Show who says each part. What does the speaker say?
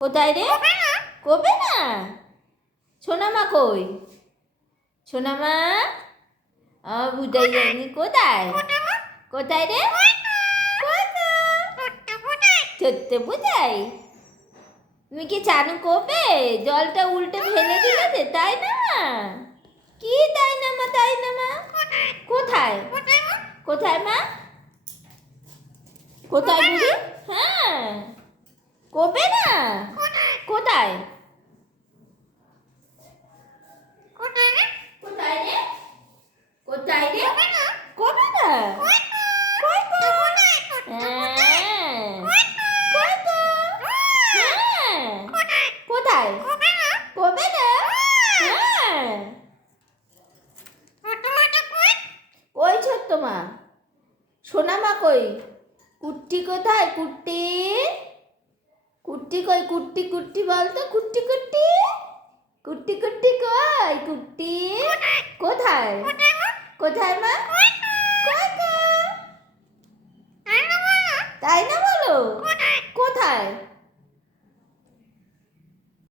Speaker 1: কোথায় রে? কবে না? সোনামা কই? সোনামা? বুঝাই যায়নি কোথায়? কোথায়? রে? সত্যি বুঝাই তুমি কি চানু কবে? জলটা উল্টে ফেলে দিলে তাই না? কি তাই না মা তাই না মা? কোথায়? কোথায়? মা? কোথায় বুড়ি? হ্যাঁ। কবে না? কোথায়? কোথায়? রে? কোথায় রে? কবে না? কই তো? হ্যাঁ। কই তো? হ্যাঁ। কোথায়? কবে না? হ্যাঁ। কই? ছোট্ট মা? সোনা মা কই? কুট্টি কোথায় কুট্টি? কুট্টি কই, কুট্টি কুট্টি বলতো কুট্টি কুট্টি। কুট্টি কুট্টি কই, কুট্টি। কোথায়? কোথায় মা? কোথায়? তাই না বলো? কোথায়?